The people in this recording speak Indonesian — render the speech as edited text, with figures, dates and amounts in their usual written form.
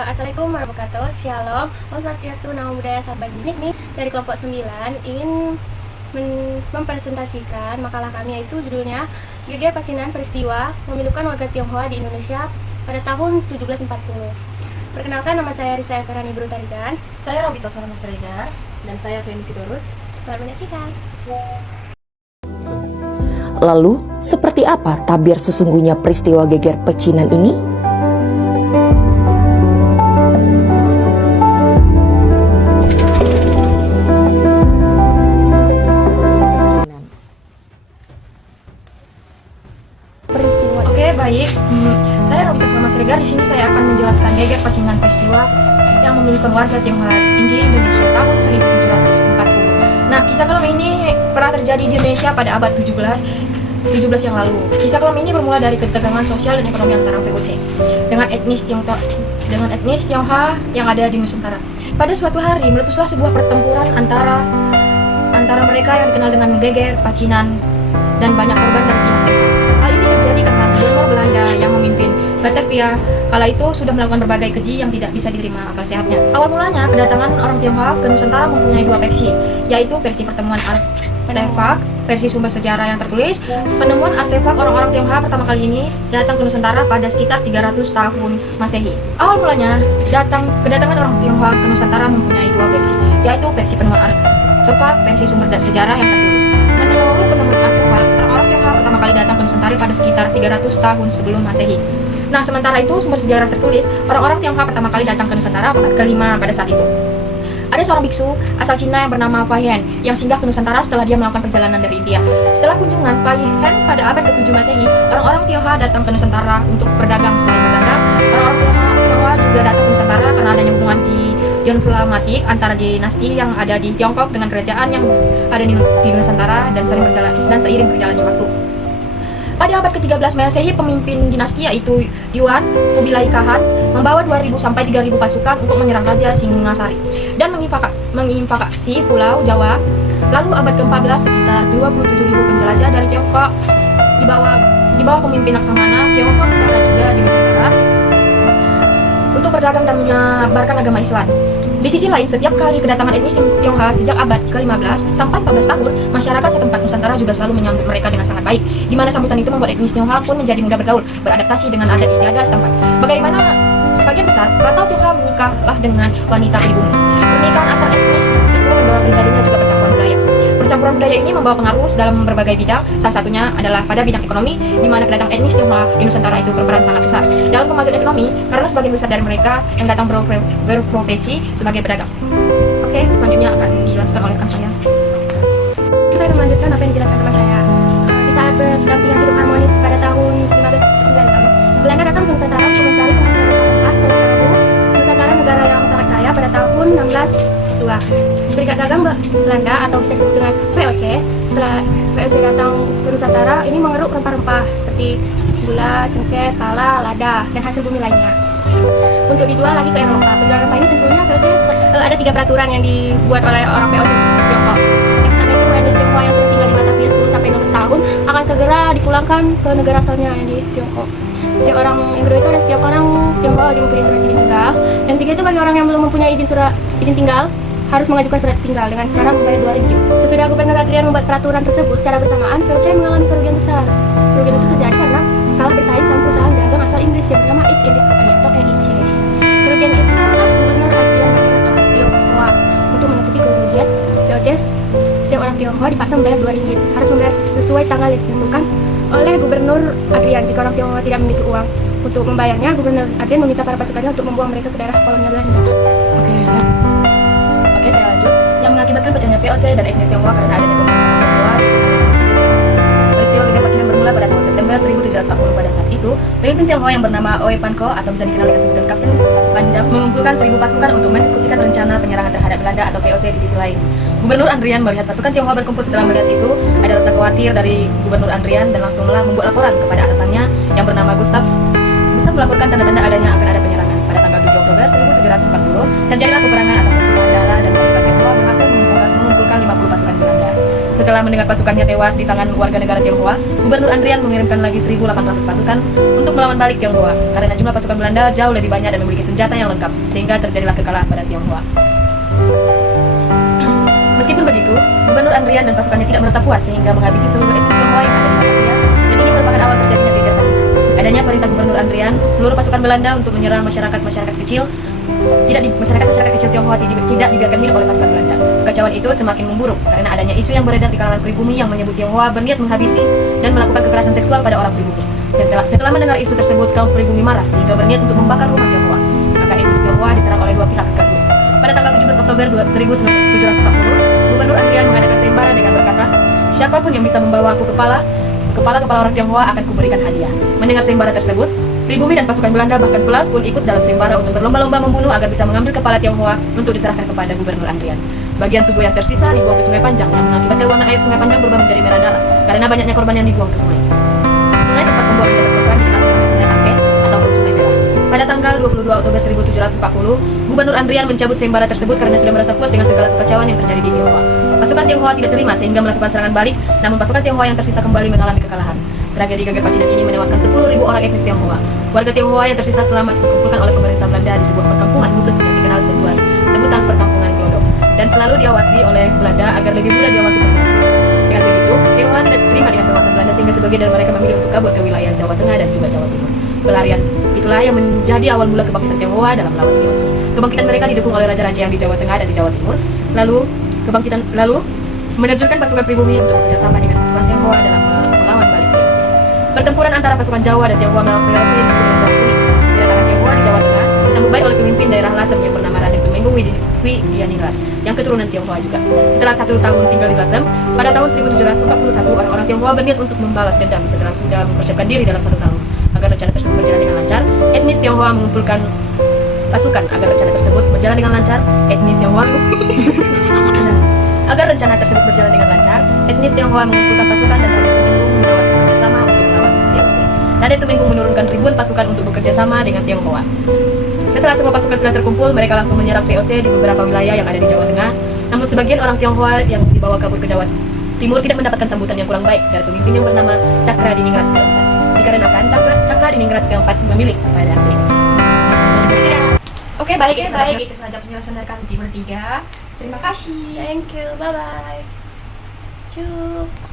Assalamualaikum warahmatullahi wabarakatuh. Shalom. Om Swastiastu, Namo Buddhaya, sahabat bisnis nih dari kelompok 9 ingin mempresentasikan makalah kami, yaitu judulnya Geger Pacinan Peristiwa Memilukan Warga Tionghoa di Indonesia pada tahun 1740. Perkenalkan, nama saya Risa Everani Brutarigan. Saya Robito Salama Siregar. Dan saya Feni Sidorus. Selamat menyaksikan. Lalu, seperti apa tabir sesungguhnya peristiwa geger pecinan ini? Oke, baik. Saya Robito Salama Siregar. Di sini saya akan menjelaskan geger pecinan peristiwa yang memiliki warga Tionghoa di Indonesia tahun 1740. Nah, kisah kelam ini pernah terjadi di Indonesia pada abad 17 yang lalu. Kisah kelam ini bermula dari ketegangan sosial dan ekonomi antara VOC dengan etnis Tionghoa yang ada di Nusantara. Pada suatu hari meletuslah sebuah pertempuran antara mereka yang dikenal dengan geger Pacinan dan banyak korban dari pihak Tionghoa. Hal ini terjadi karena gubernur Belanda yang memimpin Batavia kala itu sudah melakukan berbagai keji yang tidak bisa diterima akal sehatnya. Awal mulanya kedatangan orang Tionghoa ke Nusantara mempunyai dua versi, yaitu versi pertemuan artefak, versi sumber sejarah yang tertulis. Penemuan artefak orang-orang Tionghoa pertama kali ini datang ke Nusantara pada sekitar 300 tahun Masehi. Awal mulanya kedatangan orang Tionghoa ke Nusantara mempunyai dua versi, yaitu versi penemuan artefak, versi sumber sejarah yang tertulis. Menurut penemuan artefak, orang-orang Tionghoa pertama kali datang ke Nusantara pada sekitar 300 tahun sebelum Masehi. Nah, sementara itu sumber sejarah tertulis, orang-orang Tionghoa pertama kali datang ke Nusantara abad kelima pada saat itu. Ada seorang biksu asal Cina yang bernama Pai Hen yang singgah ke Nusantara setelah dia melakukan perjalanan dari India. Setelah kunjungan Pai Hen pada abad ke-7 Masehi, orang-orang Tionghoa datang ke Nusantara untuk berdagang. Selain berdagang, orang-orang Tionghoa juga datang ke Nusantara karena adanya hubungan diplomatik antara dinasti yang ada di Tiongkok dengan kerajaan yang ada di Nusantara dan seiring berjalannya waktu. Pada abad ke-13 Masehi, pemimpin dinasti yaitu Yuan Kubilai Khan membawa 2.000 sampai 3.000 pasukan untuk menyerang Raja Singasari dan menginvasi Pulau Jawa. Lalu abad ke-14 sekitar 27.000 penjelajah dari Tiongkok di bawah pemimpin Laksamana Tiongkok mendarat juga di Nusantara untuk berdagang dan menyebarkan agama Islam. Di sisi lain, setiap kali kedatangan etnis Tionghoa sejak abad ke-15 sampai 14 tahun, masyarakat setempat Nusantara juga selalu menyambut mereka dengan sangat baik, di mana sambutan itu membuat etnis Tionghoa pun menjadi mudah bergaul, beradaptasi dengan adat istiadat setempat. Bagaimana sebagian besar perantau Tionghoa menikahlah dengan wanita pribumi. Pernikahan antar etnis itu mendorong terjadinya juga percampuran budaya. Percampuran budaya ini membawa pengaruh dalam berbagai bidang, salah satunya adalah pada bidang ekonomi, di mana kedatangan etnis Tionghoa di Nusantara itu berperan sangat besar dalam kemajuan ekonomi, karena sebagian besar dari mereka yang datang berprofesi sebagai pedagang. Oke, selanjutnya akan dijelaskan oleh rekan saya. Saya akan melanjutkan apa yang dijelaskan teman saya. Di saat berdampingan hidup harmonis pada tahun 1596, Belanda datang ke Nusantara untuk mencari penghasilan rempah setelah menemukan Nusantara negara yang sangat kaya pada tahun 1602. Serikat Dagang Belanda atau bisa disebut dengan VOC, setelah VOC datang ke Nusantara, ini mengeruk rempah-rempah seperti gula, cengkeh, pala, lada, dan hasil bumi lainnya untuk dijual lagi ke Eropa. Penjualan rempah ini tentunya VOC ada 3 peraturan yang dibuat oleh orang VOC Tiongkok. Yang pertama itu etnis Tionghoa yang sudah tinggal di Batavia 10 sampai 16 tahun akan segera dipulangkan ke negara asalnya yang di Tiongkok. Setiap orang yang kedua itu ada setiap orang Tionghoa wajib mempunyai surat izin tinggal. Yang ketiga itu bagi orang yang belum mempunyai izin tinggal harus mengajukan surat tinggal dengan cara membayar 2 ringgit. Sesudah Gubernur Adrian membuat peraturan tersebut secara bersamaan, VOC mengalami kerugian besar. Kerugian itu terjadi karena kalah bersaing sama perusahaan dagang asal Inggris yang bernama East Indies Company atau EIC. Kerugian itulah Gubernur Adrian memasang Tionghoa untuk menutupi kerugian VOC. Setiap orang Tionghoa dipaksa membayar 2 ringgit, harus membayar sesuai tanggal yang ditentukan oleh Gubernur Adrian. Jika orang Tionghoa tidak memiliki uang untuk membayarnya, Gubernur Adrian meminta para pasukannya untuk membuang mereka ke daerah kolonial Belanda. Oke, saya lanjut. Yang mengakibatkan pecahnya VOC dan etnis Tionghoa karena adanya pemberontakan Tionghoa. Peristiwa geger Pacinan bermula pada tahun September 1740. Pada saat itu, pemimpin Tionghoa yang bernama Oe Panko atau bisa dikenal dengan sebutan Kapten Panjang mengumpulkan 1.000 pasukan untuk mendiskusikan rencana penyerangan terhadap Belanda atau VOC di sisi lain. Gubernur Adrian melihat pasukan Tionghoa berkumpul. Setelah melihat itu, ada rasa khawatir dari Gubernur Adrian dan langsunglah membuat laporan kepada atasannya yang bernama Gustav. Gustav melaporkan tanda-tanda adanya akan ada penyerangan. Pada tanggal 7 Oktober 1740, terjadilah peperangan antara pasukan darah dan pasukan Tionghoa berhasil mengumpulkan 50 pasukan Belanda. Setelah mendengar pasukannya tewas di tangan warga negara Tionghoa, Gubernur Andrian mengirimkan lagi 1.800 pasukan untuk melawan balik Tionghoa karena jumlah pasukan Belanda jauh lebih banyak dan memiliki senjata yang lengkap, sehingga terjadilah kekalahan pada Tionghoa. Meskipun begitu, Gubernur Andrian dan pasukannya tidak merasa puas sehingga menghabisi seluruh etnis Tionghoa yang ada di Batavia, dan ini merupakan awal terjadinya geger Pacinan. Adanya perintah Gubernur Andrian, seluruh pasukan Belanda untuk menyerang masyarakat kecil masyarakat kecil Tionghoa tidak dibiarkan hidup oleh pasukan Belanda. Kekacauan itu semakin memburuk karena adanya isu yang beredar di kalangan pribumi yang menyebut Tionghoa berniat menghabisi dan melakukan kekerasan seksual pada orang pribumi. Setelah mendengar isu tersebut, kaum pribumi marah sehingga berniat untuk membakar rumah Tionghoa. Maka etnis Tionghoa diserang oleh dua pihak sekaligus. Pada tanggal 17 Oktober 1740, Gubernur Andrian mengadakan sayembara dengan berkata, "Siapapun yang bisa membawa aku kepala orang Tionghoa akan kuberikan hadiah." Mendengar sayembara tersebut, pribumi dan pasukan Belanda bahkan Pelat pun ikut dalam sayembara untuk berlomba-lomba membunuh agar bisa mengambil kepala Tionghoa untuk diserahkan kepada Gubernur Andrian. Bagian tubuh yang tersisa dibuang ke Sungai Panjang yang mengakibatkan warna air Sungai Panjang berubah menjadi merah darah karena banyaknya korban yang dibuang ke sungai. Sungai tempat pembuangan jasad korban dikenal sebagai Sungai Angke ataupun Sungai Merah. Pada tanggal 22 Oktober 1740, Gubernur Andrian mencabut sayembara tersebut karena sudah merasa puas dengan segala kekacauan yang terjadi di Tionghoa. Pasukan Tionghoa tidak terima sehingga melakukan serangan balik, namun pasukan Tionghoa yang tersisa kembali mengalami kekalahan. Tragedi geger Pacinan ini menewaskan 10.000 orang etnis Tionghoa. Warga Tionghoa yang tersisa selamat dikumpulkan oleh pemerintah Belanda di sebuah perkampungan khusus yang dikenal sebutan perkampungan Glodok, dan selalu diawasi oleh Belanda agar lebih mudah diawasi pemerintah. Dengan begitu, Tionghoa tidak terima dengan penguasaan Belanda sehingga sebagian dari mereka memilih untuk kabur ke wilayah Jawa Tengah dan juga Jawa Timur. Pelarian itulah yang menjadi awal mula kebangkitan Tionghoa dalam melawan VOC. Kebangkitan mereka didukung oleh raja-raja yang di Jawa Tengah dan di Jawa Timur. Lalu menerjunkan pasukan pribumi untuk bekerjasama dengan pasukan Tionghoa dalam melawan balik VOC. Pertempuran antara pasukan Jawa dan Tionghoa melawan VOC disebut dengan Perang Kuning. Kedatangan Tionghoa di Jawa Tengah disambut baik oleh pemimpin daerah Lasem yang bernama Raden Tumenggung Widianingrat yang keturunan Tionghoa juga. Setelah 1 tahun tinggal di Lasem, pada tahun 1741 orang-orang Tionghoa berniat untuk membalas dendam setelah sudah mempersiapkan diri dalam 1 tahun. Agar rencana tersebut berjalan dengan lancar, etnis Tionghoa mengumpulkan pasukan. Agar rencana tersebut berjalan dengan lancar, etnis Tionghoa mengumpulkan pasukan dan Raden Tumenggung menawarkan kerjasama untuk melawan VOC. Raden Tumenggung menurunkan ribuan pasukan untuk bekerja sama dengan Tionghoa. Setelah semua pasukan sudah terkumpul, mereka langsung menyerang VOC di beberapa wilayah yang ada di Jawa Tengah. Namun sebagian orang Tionghoa yang dibawa kabur ke Jawa Timur tidak mendapatkan sambutan yang kurang baik dari pemimpin yang bernama Cakra Diningrat keempat. Dikarenakan Cakra Diningrat keempat memilih kepada VOC. Oke, baik, itu saja penjelasan dari kami bertiga. Terima kasih. Thank you, bye-bye. Cuk.